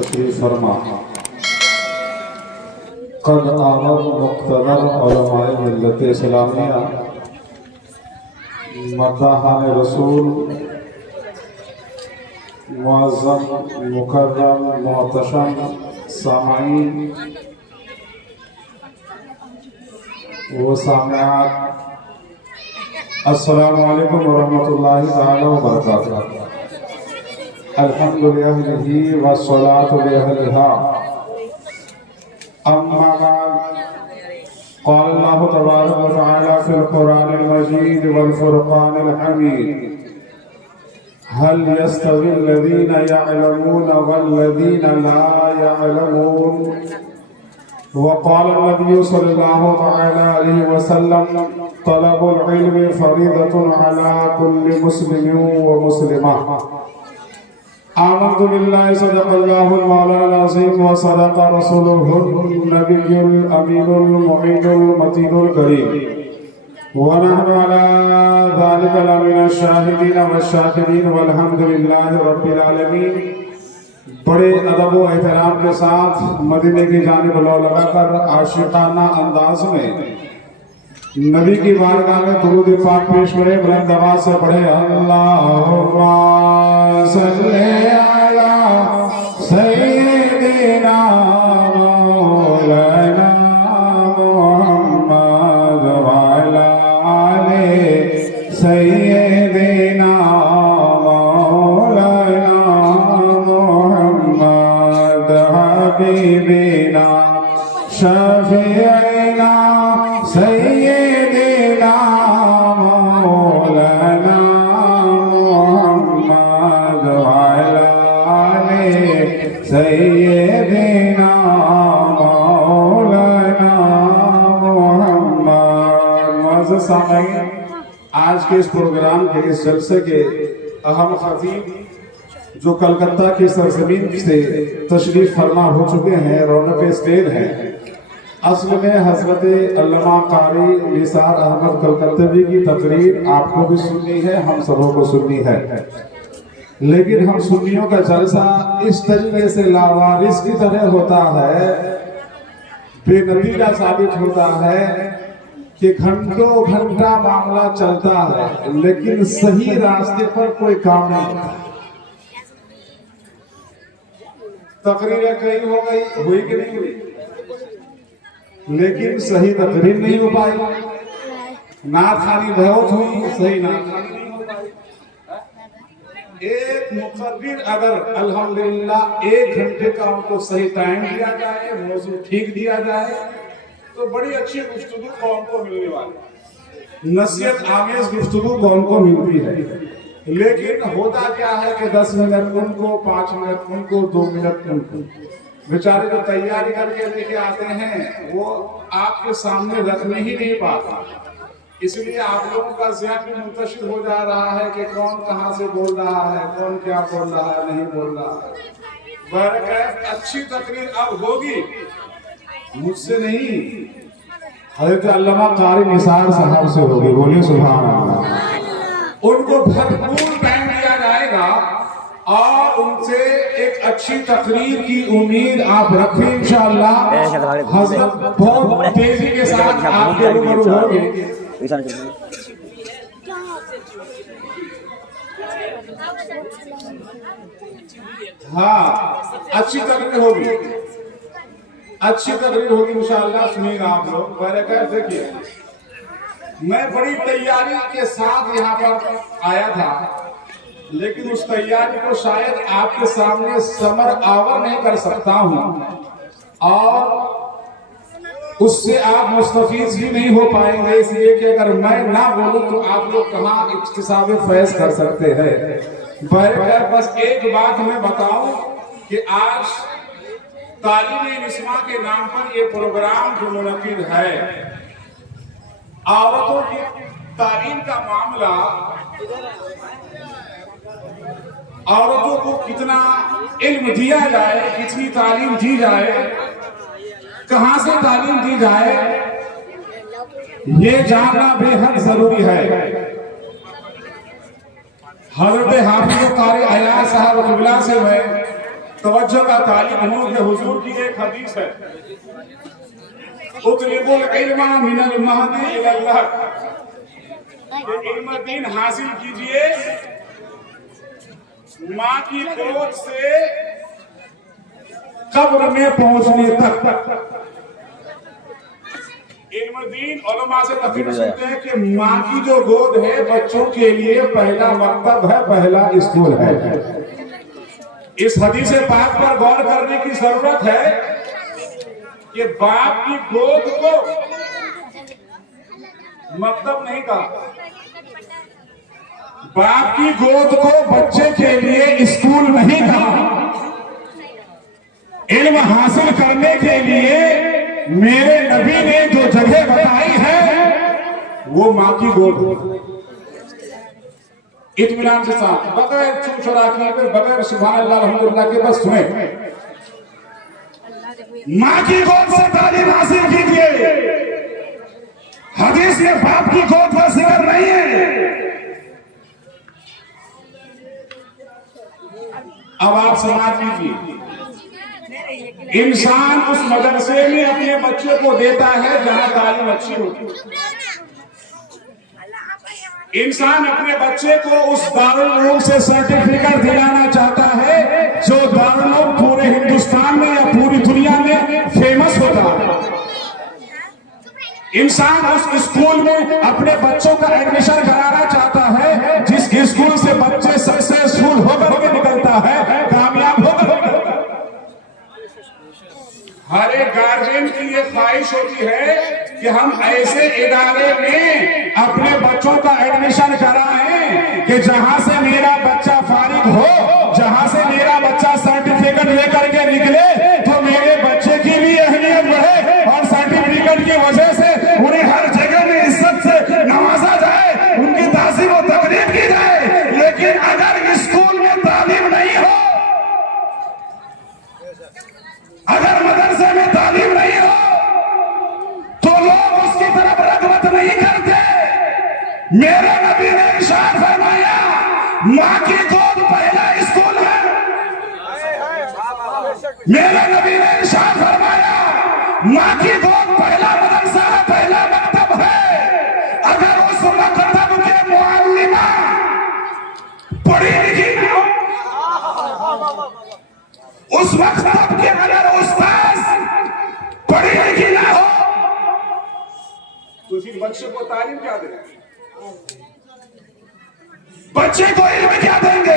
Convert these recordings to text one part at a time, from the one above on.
तशरीफ फरमा। कल आमद मुक़्तदर उलमाए मिल्लत इस्लामिया मद्दाहान रसूल मुअज़्ज़म मुकर्रम मोहतशम सामाईन व सामिआत, अस्सलामु अलैकुम व रहमतुल्लाहि तआला व बरकातुहू। अल्हम्दुलिल्लाहि वस्सलातु लिल्लाह। अम्मा बाद, क़ाल अल्लाहु तबारक व तआला फ़िल क़ुरानिल मजीद वल फ़ुरक़ानिल हमीद, हल यस्तविल लज़ीना यअलमून वल्लज़ीना ला यअलमून। वक़ाल नबी सल्लल्लाहु अलैहि वसल्लम, तलबुल इल्मि फ़रीदतुन अला कुल्लि मुस्लिमिन व मुस्लिमा। आमन्तु बिल्लाहि सदक़ल्लाहुल मौलाना अज़ीम व सदक़ रसूलुहुन नबियुल अमीनुल मुईनुल मतीनुल करीम व नहनु अला ज़ालिका लमिनश शाहिदीन व शाकिरीन वल्हम्दुलिल्लाहि रब्बिल आलमीन। बड़े अदब व एहतराम के साथ मदीने की जानिब लौ लगाकर आशिकाना अंदाज में नबी की बारगाह में दुरूद पाक पेश करें। बुलंद आवाज से पढ़े, अल्लाहुम्मा सल्ली अला सय्यिदिना मौलाना मुहम्मद व अला आलि सय्यिदिना मौलाना मुहम्मद हबीबिना शफीइना सय्यिदिना मौलाना मुहम्मद व अला आलि सय्यिदिना मौलाना मुहम्मद। मुअज़्ज़ज़ सामीईन, आज के इस प्रोग्राम के इस जलसे के अहम खतीब जो कलकत्ता की सरजमीन से तशरीफ फरमा हो चुके हैं, रौनक स्टेज हैं। असल में हजरत अल्लामा कारी निसार अहमद कलकत्तवी की तकरीर आपको भी सुननी है, हम सबों को सुननी है, लेकिन हम सुन्नियों का जलसा इस तरीके से लावारिस की तरह होता है, बेनतीजा साबित होता है कि घंटों घंटा मामला चलता है लेकिन सही रास्ते पर कोई काम नहीं होता। तकरीरें कई हो गई, हुई कि नहीं हुई, लेकिन सही तकरीर नहीं हो पाई। नात खानी बहुत हुई, सही नात खानी नहीं हो पाई। एक मुकर्रिर अगर अल्हम्दुलिल्लाह 1 घंटे का उनको सही टाइम दिया जाए, मौजू ठीक दिया जाए, तो बड़ी अच्छी गुफ्तगू कौम को मिलने वाली, नसीहत आमेज गुफ्तगू कौम को मिलती है। लेकिन होता क्या है कि 10 मिनट उनको, 5 मिनट उनको, 2 मिनट उनको, बेचारे जो तैयारी करके लेके आते हैं वो आपके सामने रखने ही नहीं पाते। इसलिए आप लोगों का ज़हन भी मुंतशिर हो जा रहा है कि कौन कहाँ से बोल रहा है, कौन क्या बोल रहा है, नहीं बोल रहा है। बहरकैफ अच्छी तकरीर अब होगी, मुझसे नहीं, हज़रत अल्लामा कारी निसार साहब से होगी। बोलिए सुभान अल्लाह। उनको भरपूर टाइम दिया जाएगा और उनसे एक अच्छी तकरीर की उम्मीद आप रखें इंशाअल्लाह। हज़रत बहुत तेजी के साथ आपके रूबरू होंगे। हाँ, अच्छी तकरीर होगी, अच्छी तकरीर होगी इंशाअल्लाह। सुनिएगा आप लोग। बहरकैफ देखिए, मैं बड़ी तैयारी के साथ यहाँ पर आया था, लेकिन उस तैयारी को शायद आपके सामने समर आवर नहीं कर सकता हूँ और उससे आप मुस्तफीज भी नहीं हो पाएंगे, इसलिए कि अगर मैं ना बोलूं तो आप लोग कहाँ इक्तिसाब फैज कर सकते हैं। बहरकैफ बस एक बात मैं बताऊं कि आज तालीम निस्मा के नाम पर ये प्रोग्राम जो मुनक्किद है, औरतों की तालीम का मामला, औरतों को कितना इल्म दिया जाए, कितनी तालीम दी जाए, कहां से तालीम दी जाए, ये जानना बेहद जरूरी है। हजरत हाफिज कारी अयाज साहब किबला से मैं तवज्जो का तालिब हो कि हुजूर की एक हदीस है, उतलिबुल इल्मा मिनल महदी इलल लहद, इल्म दीन हासिल कीजिए माँ की गोद से कब्र में पहुंचने तक। इल्म दीन उलमा से तफसीर सुनते हैं कि माँ की जो गोद है बच्चों के लिए पहला मकतब है, पहला स्कूल है। इस हदीस पाक पर गौर करने की जरूरत है कि बाप की गोद को मकतब नहीं कहा, बाप की गोद को बच्चे के लिए स्कूल नहीं कहा। इल्म हासिल करने के लिए मेरे नबी ने जो जगह बताई है वो माँ की गोद। इत्मीनान से साथ, बगैर चुरा किए, बगैर सुभान अल्लाह अल्हम्दुलिल्लाह के, बस सुने। माँ की गोद से तालीम हासिल कीजिए। हदीस में बाप की गोद का जिक्र नहीं है। अब आप समाज लीजिए, इंसान उस मदरसे में अपने बच्चे को देता है जहां तालीम अच्छी होती है। इंसान अपने बच्चे को उस दारुल उलूम से सर्टिफिकेट दिलाना चाहता है जो दारुल उलूम पूरे हिंदुस्तान में या पूरी दुनिया में फेमस होता है। इंसान उस स्कूल में अपने बच्चों का एडमिशन कराना चाहता है जिस स्कूल से बच्चे सक्सेसफुल होकर के निकलता है, कामयाब होकर निकलता है। हर एक गार्जियन की ये ख्वाहिश होती है कि हम ऐसे इदारे में अपने बच्चों का एडमिशन कराएं कि जहां से मेरा बच्चा फारिग हो, जहां से मेरा बच्चा सर्टिफिकेट लेकर के निकले तो मेरे बच्चे की भी अहमियत बढ़े और सर्टिफिकेट की वजह से उन्हें हर जगह में इज्जत से नवाजा जाए, उनकी ताज़ीम और तकरीम की जाए। लेकिन अगर स्कूल में तालीम नहीं हो, अगर मदरसे में तालीम नहीं हो तो लोग उसकी तरफ रग़बत नहीं करते। मेरे नबी ने इरशाद फरमाया, माँ की गोद पहला स्कूल है। मेरे नबी ने इरशाद फरमाया, माँ की गोद पहला मदरसा है, पहला मकतब है। अगर उस मकतब के मुअल्लिमा पढ़ी लिखी ना हो, उस मकतब के अगर उस्ताद पढ़ी लिखी ना हो तो फिर बच्चे को तालीम क्या देंगे, बच्चे को इल्म क्या देंगे?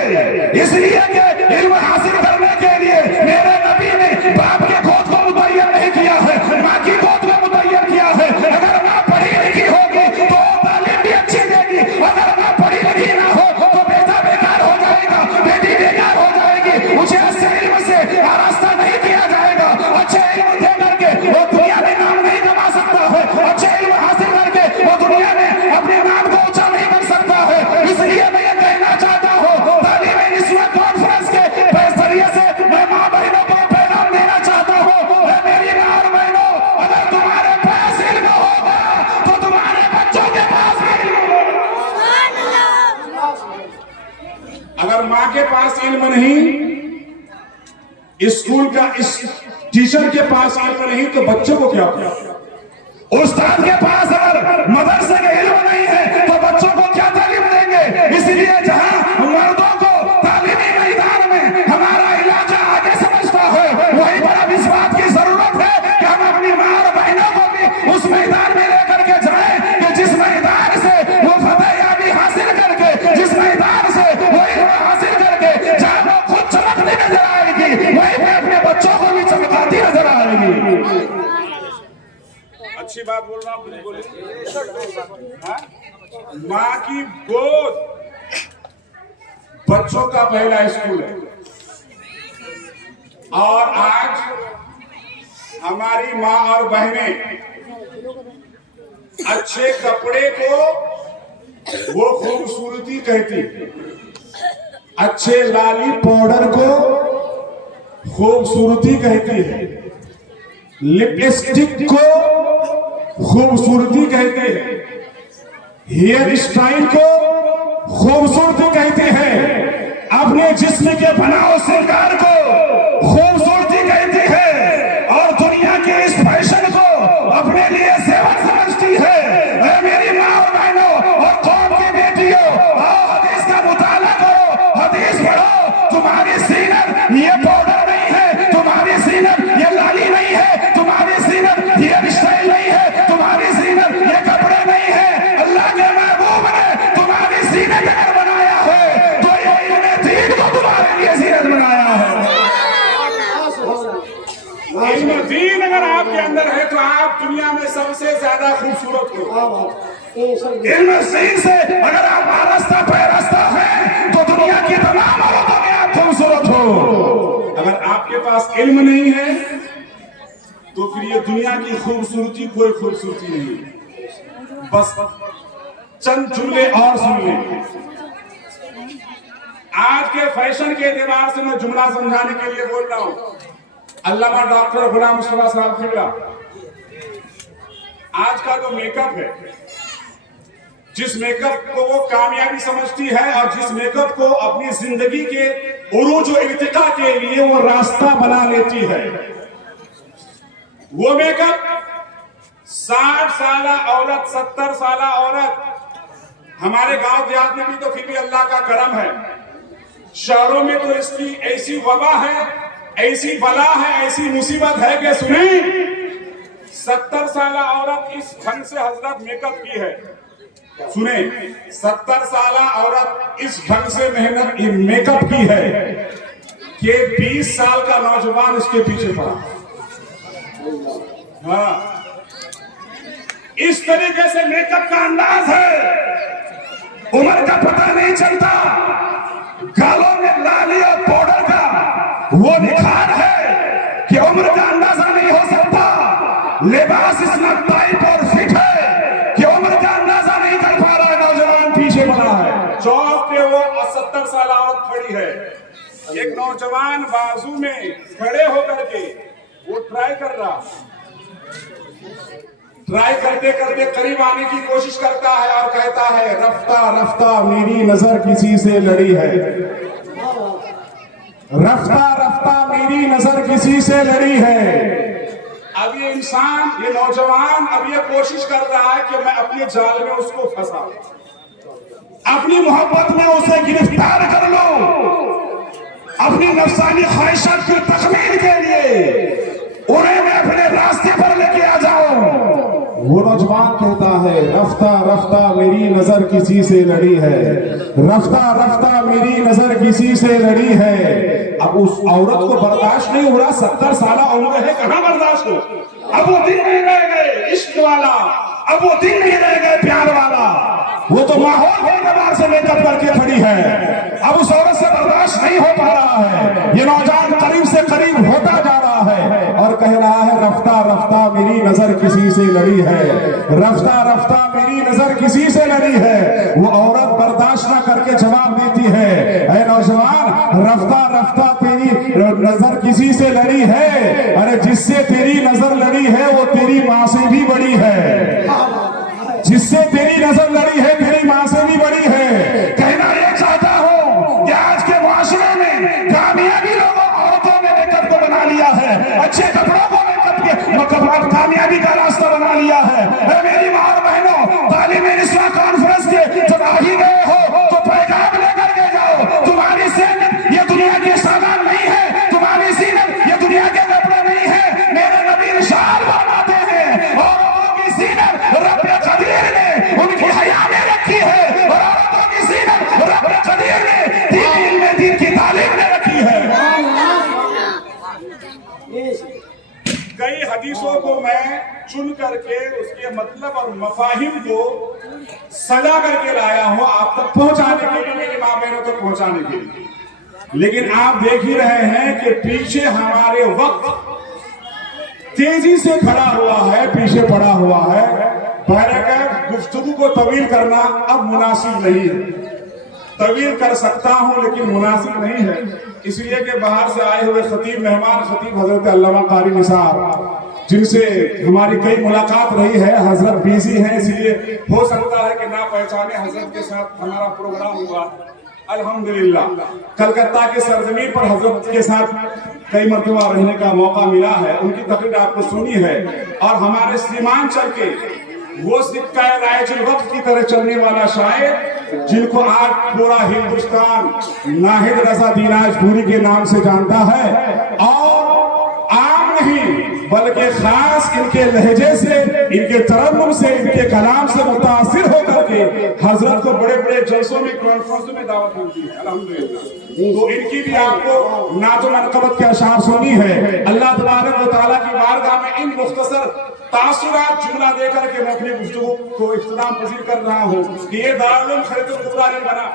इसलिए कि इल्म हासिल करने के लिए मेरे नबी ने बाप के गोद को मुतय्यर नहीं किया है, माँ की गोद को मुतय्यर किया है। अगर माँ पढ़ी लिखी होगी तो तालीम भी अच्छी देगी, अगर माँ पढ़ी लिखी ना हो तो बेटा बेकार हो जाएगा, बेटी बेकार हो जाएगी। उसे अच्छे इल्म से रास्ता नहीं दिया जाएगा। अच्छे इल्म दे करके वो दुनिया में नाम नहीं कमा सकता है, अच्छे इल्म हासिल करके वो दुनिया में अपने नाम को ऊंचा नहीं कर सकता है। इसलिए मैं ये कहना चाहता हूँ, तालीमी निस्वत कॉन्फ्रेंस के फैसले से मैं माँ बहनों को पैगाम देना चाहता हूँ। मेरी माँ और बहनों, अगर तुम्हारे पास इल्म होगा तो तुम्हारे बच्चों के पास भी इल्म होगा। अगर माँ के पास इल्म नहीं, स्कूल का इस टीचर के पास इल्म नहीं तो बच्चों को क्या? उस्ताद के पास अगर मदरसे के इल्म नहीं है तो बच्चों को क्या तालीम देंगे? इसलिए जहां मर्दों को तालीमी मैदान में हमारा इलाका आगे समझता है, वहीं पर अब इस बात की जरूरत है कि हम अपनी माँ और बहनों को भी उस मैदान में लेकर के जाएं कि जिस मैदान से वो फतेहयाबी हासिल करके, जिस मैदान से वो इल्म हासिल करके जहां वो खुद चमकती नजर आएगी, वहीं पे अपने बच्चों को भी चमकाती नजर आएगी। अच्छी बात बोल रहा हूँ, बोले माँ की गोद बच्चों का पहला स्कूल है। और आज हमारी माँ और बहनें अच्छे कपड़े को वो खूबसूरती कहती, अच्छे लाली पाउडर को खूबसूरती कहती है, लिपस्टिक को खूबसूरती कहते हैं, हेयर स्टाइल को खूबसूरती कहते हैं, अपने जिस्म के बनाव श्रृंगार को सीनत ये पाउडर नहीं है, तुम्हारी सीनत ये लाली नहीं है, तुम्हारी सीनत ये स्टाइल नहीं है, तुम्हारी सीनत ये कपड़े नहीं है। अल्लाह के महबूब ने तुम्हारी सीनत अगर बनाया है तो ये इल्मे दीन को तुम्हारे लिए सीनत बनाया है। इल्मे दीन अगर आपके अंदर है तो आप दुनिया में सबसे ज्यादा खूबसूरत हो। इल्मे दीन से अगर आप आरास्ता पैरास्ता है तो दुनिया की तमाम औरतों में आप खूबसूरत हो। अगर आपके पास इल्म नहीं है तो फिर ये दुनिया की खूबसूरती कोई खूबसूरती नहीं है। बस चंद जुमले और सुन लें। आज के फैशन के एतबार से मैं जुमला समझाने के लिए बोल रहा हूं। अल्लामा डॉक्टर गुलाम मुस्तफा साहब फिल्ला, आज का जो मेकअप है, जिस मेकअप को वो कामयाबी समझती है और जिस मेकअप को अपनी जिंदगी के उरूज व इर्तिका के लिए वो रास्ता बना लेती है, वो मेकअप 60 साल औरत, 70 साल औरत, हमारे गांव देहात में भी तो फिर भी अल्लाह का करम है, शहरों में तो इसकी ऐसी वबा है, ऐसी बला है, ऐसी मुसीबत है कि सुने 70 साल औरत इस ढंग से हजरत मेकअप की है। सुने 70 साल औरत इस ढंग से मेहनत मेकअप की है कि 20 साल का नौजवान उसके पीछे पड़ा। हाँ, इस तरीके से मेकअप का अंदाज है, उम्र का पता नहीं चलता, गालों में लाली और पाउडर का वो निखार है कि उम्र का अंदाजा नहीं हो सकता, लिबास इतना टाइट और फिट है कि उम्र का अंदाजा नहीं कर पा रहा है, नौजवान पीछे पड़ा है। चौक पे वो 70 साल औरत खड़ी है, एक नौजवान बाजू में खड़े होकर के वो ट्राई कर रहा, ट्राई करते करते करीब आने की कोशिश करता है और कहता है, रफ्ता रफ्ता मेरी नजर किसी से लड़ी है, रफ्ता रफ्ता मेरी नजर किसी से लड़ी है। अब ये इंसान, ये नौजवान अब ये कोशिश कर रहा है कि मैं अपने जाल में उसको फंसा, अपनी मोहब्बत में उसे गिरफ्तार कर लो, अपनी नफसानी ख्वाहिशात की तकमील के लिए उन्हें मैं अपने रास्ते पर लेके आ जाऊं। वो नौजवान कहता है, रफ्ता रफ्ता मेरी नजर किसी से लड़ी है, रफ्ता रफ्ता मेरी नजर किसी से लड़ी है। अब उस औरत को बर्दाश्त नहीं हो रहा, 70 साल उम्र है, कहां बर्दाश्त हो। अब वो दिन नहीं रह गए इश्क वाला, अब वो दिन नहीं रह गए प्यार वाला, वो तो माहौल के एतबार से मेकअप करके खड़ी है। अब उस औरत से बर्दाश्त नहीं हो पा रहा है, ये नौजवान करीब से करीब होता जा रहा है और कह रहा है, रफ्ता रफ्ता मेरी नजर किसी से लड़ी है, रफ्ता रफ्ता मेरी नजर किसी से लड़ी है। वो औरत बर्दाश्त ना करके जवाब देती है, ऐ नौजवान, रफ्ता रफ्ता तेरी नजर किसी से लड़ी है, अरे जिससे तेरी नजर लड़ी है वो तेरी माँ से भी बड़ी है, जिससे तेरी नजर लड़ी है तेरी माँ से भी बड़ी है। कहना ये चाहता हूँ कि आज के मुआशरे में कामयाबी लोगों औरतों ने मेकअप को बना लिया है, अच्छे कपड़ों को मेकअप कामयाबी का रास्ता बना लिया है। मेरी माँ और बहनों, तालीम इस्लाम कॉन्फ्रेंस के जब आ ही गए हो तो पैगाम लेकर के जाओ, तुम्हारी सीनत ये दुनिया के सामान नहीं है, तुम्हारी सीनत ये दुनिया के कपड़े नहीं है। मेरे नबी इरशाद फरमाते हैं, औरतों की सीनत रब कदीर ने उनकी हया में रखी है, और औरतों की सीनत रब कदीर ने दीन की तालीम में रखी है। कई हदीसों को मैं चुन करके उसके मतलब और मफाहिम को सजा करके लाया हूं आप तक पहुंचाने के लिए, मेरी मां बहनों तक पहुंचाने के लिए। लेकिन आप देख ही रहे हैं कि पीछे हमारे वक्त तेजी से खड़ा हुआ है, पीछे पड़ा हुआ है। बैठकर गुफ्तगू को तवील करना अब मुनासिब नहीं है, तवील कर सकता हूं लेकिन मुनासिब नहीं है, इसलिए कि बाहर से आए हुए खतीब मेहमान खतीब हजरत अल्लामा कारी निसार, जिनसे हमारी कई मुलाकात रही है, हजरत बिजी हैं, इसलिए हो सकता है कि ना पहचाने हजरत के साथ हमारा प्रोग्राम हुआ। अल्हम्दुलिल्लाह कलकत्ता के सरजमीन पर हजरत के साथ कई मरतबा रहने का मौका मिला है, उनकी तकरीर आपको सुनी है। और हमारे सीमांचल के वो सिक्का रायजुल वक्त की तरह चलने वाला शायर जिनको आज पूरा हिंदुस्तान नाहिद रजा दिनाजपुरी के नाम से जानता है, और आम नहीं बल्कि खास इनके लहजे से, इनके तरन्नुम से, इनके कलाम से मुतासिर होकर के हजरत को बड़े बड़े जलसों में, कॉन्फ्रेंसों में दावत मिलती है अल्हम्दुलिल्लाह। तो इनकी भी आपको नातो मनक़बत के अशार सुनी है। अल्लाह तबारक व तआला की बारगाह में इन मुख्तसर तासुरात जुमला देकर के मैं अपनी गुफ्तगू को इख्तिताम पसीर कर रहा हूँ कि ये दारुल उलूम खलीदुल कुबरा नहीं बना,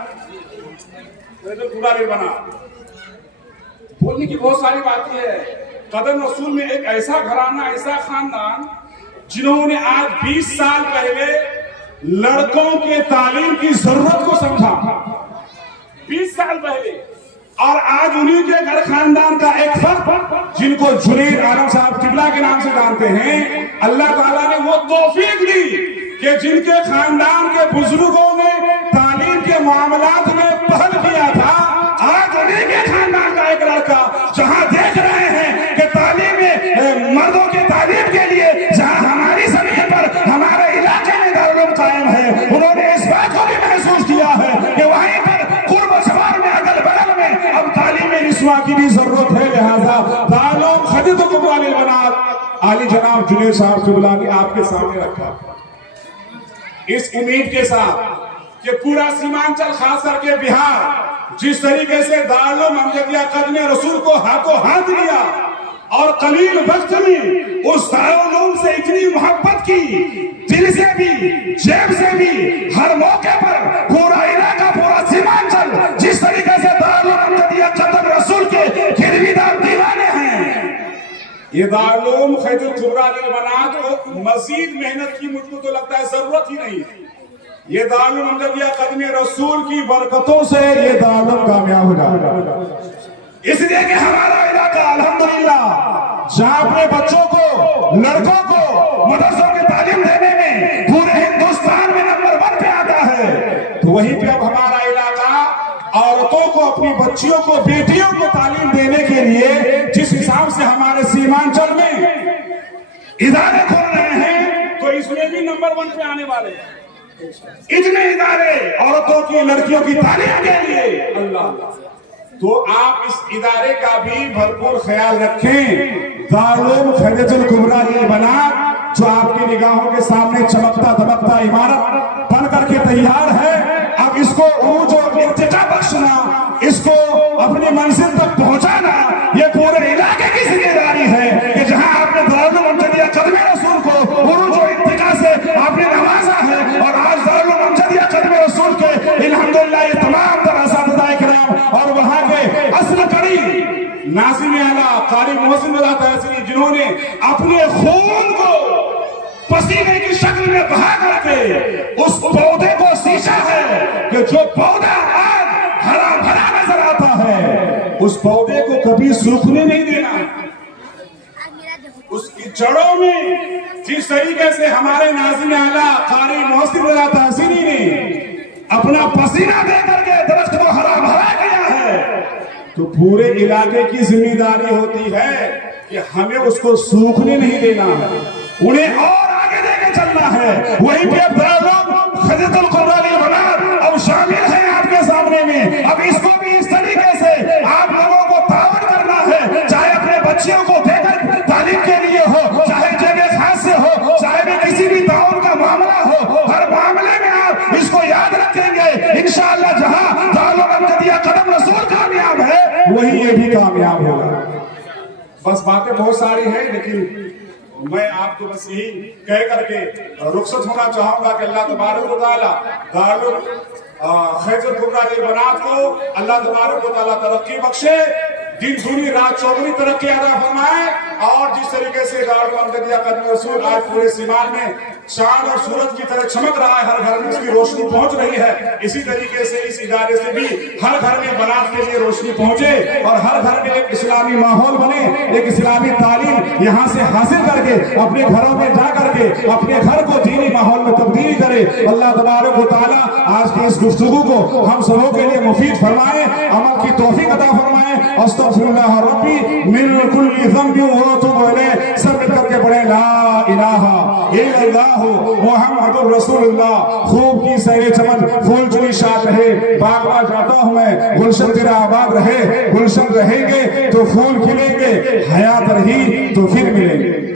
खलीदुल कुबरा नहीं बना। बोलने की बहुत सारी बातें है। कदम रसूल में एक ऐसा घराना, ऐसा खानदान जिन्होंने आज 20 साल पहले लड़कों के तालीम की जरूरत को समझा, 20 साल पहले, और आज उन्हीं के घर खानदान का एक फर्द जिनको जुनैद आलम साहब किबला के नाम से जानते हैं, अल्लाह ताला ने वो तौफीक दी कि जिनके खानदान के बुजुर्गों ने तालीम के मामलात में पहल किया था, आज उन्हीं के खानदान का एक लड़का जहां देख रहे हैं कि तालीम मर्दों की तालीम के लिए जहां हमारी जमीन पर, हमारे इलाके में दारुल उलूम कायम है, उन्होंने इस बात को भी महसूस किया है कि वहीं पर कुर्ब सवार में, अगल बगल में अब तालीम निस्वा की भी जरूरत है। लिहाजा दारुल उलूम खलीदुल कुबरा लिल बनात आली जनाब जुनैद साहब किबला ने आपके सामने रखा, इस उम्मीद के साथ कि पूरा सीमांचल खास करके बिहार जिस तरीके से दारुल उलूम अमजदिया कदम रसूल को हाथों हाथ लिया और कलील वक्त में उस दारुल उलूम से इतनी मोहब्बत की, दिल से भी, जेब से भी, हर मौके पर पूरा इलाका, पूरा सीमांचल जिस तरीके से दारुल उलूम अमजदिया कदम रसूल के गिरवीदार दीवाने हैं, ये दारुल उलूम खलीदुल कुबरा लिल बनात को मजीद मेहनत की मुझको तो लगता है जरूरत ही नहीं है। ये दारुल उलूम अमजदिया कदम रसूल की बरकतों से ये दारुल उलूम कामयाब हो जाएगा। इसलिए कि हमारा इलाका अल्हम्दुलिल्लाह जहां अपने बच्चों को, लड़कों को मदरसों की तालीम देने में पूरे हिंदुस्तान में नंबर 1 पे आता है, तो वहीं पे अब हमारा इलाका औरतों को, अपनी बच्चियों को, बेटियों को तालीम देने के लिए जिस हिसाब से हमारे सीमांचल में इदारे खोल रहे हैं, तो इसमें भी नंबर 1 पे आने वाले इतने इदारे औरतों की, लड़कियों की तालीम के लिए। अल्लाह, तो आप इस इदारे का भी भरपूर ख्याल रखें। दारुल उलूम खलीदुल कुबरा लिल बनात जो आपकी निगाहों के सामने चमकता दमकता इमारत बन करके तैयार है, अब इसको उरूज और इर्तिका बख्शना, इसको अपनी मंजिल तक पहुंचाना, ये पूरे इलाके की जिम्मेदारी है कि जहां आपने दारुल उलूम अमजदिया कदम रसूल को उरूज और इर्तिका से आपने नवाजा है, और आज दारुल उलूम अमजदिया कदम रसूल के अल्हम्दुलिल्लाह ये तमाम असातिज़ा इकराम और वहां के असल कड़ी नाज़िम आला कारी मोहसिन रज़ा तहसीनी, जिन्होंने अपने खून को पसीने की शक्ल में बहा करके उस पौधे को सींचा है कि जो पौधा आज हरा भरा नजर आता है, उस पौधे को कभी सूखने नहीं देना। उसकी जड़ों में जिस तरीके से हमारे नाज़िम आला कारी मोहसिन रज़ा तहसीनी ने अपना पसीना दे करके दरख्त को हरा भरा किया है, तो पूरे इलाके की जिम्मेदारी होती है कि हमें उसको सूखने नहीं देना है, उन्हें और आगे लेके चलना है। वहीं पे दारुल उलूम खलीदुल कुबरा लिल बनात अब शामिल है आपके सामने में। अब इसको भी इस तरीके से आप लोगों को तावन करना है, चाहे अपने बच्चियों को देकर तालीम के लिए हो, चाहे जगह खास से हो, चाहे भी किसी भी ताउन का मामला हो, हर मामले में आप इसको याद रखेंगे इंशाअल्लाह। जहां दारुल उलूम अमजदिया कदम रसूल कामयाब है, वही ये भी कामयाब होगा। बस बातें बहुत सारी हैं, लेकिन मैं आपको बस यही कह करके रुखसत होना चाहूंगा कि अल्लाह तबारक व तआला दारुल उलूम खलीदुल कुबरा लिल बनात को अल्लाह तबारक व तआला तरक्की बख्शे, दिन दूनी रात चौगुनी तरक्की अता फरमाए, और जिस तरीके से दारुल उलूम अमजदिया कदम रसूल आज पूरे सीमांचल में चांद और सूरज की तरह चमक रहा है, हर घर में उसकी रोशनी पहुंच रही है, इसी तरीके से इस इदारे से भी हर घर में बनात के लिए रोशनी पहुंचे और हर घर में एक इस्लामी माहौल बने, एक इस्लामी तालीम यहाँ से हासिल करके अपने घरों में जा करके अपने घर को दीनी माहौल में तब्दील करे। अल्लाह तबारक व तआला आज की इस गुफ्तगू को हम सबों के लिए मुफीद फरमाए, अमल की तौफीक अता फरमाए। अस्तगफिरुल्लाह रब्बी मिन कुल्ली ज़ंबिन व अतूबु इलैह। सब मिल करके पढ़े ला इलाहा इल्लल्लाह मुहम्मदुर रसूलुल्लाह। खूब की सैर चमन फूल चुनी शाद रहे, बागवा जाता हूँ मैं, गुलशन तेरा आबाद रहे, गुलशन रहेंगे तो फूल खिलेंगे, हयात रही तो फिर मिलेंगे।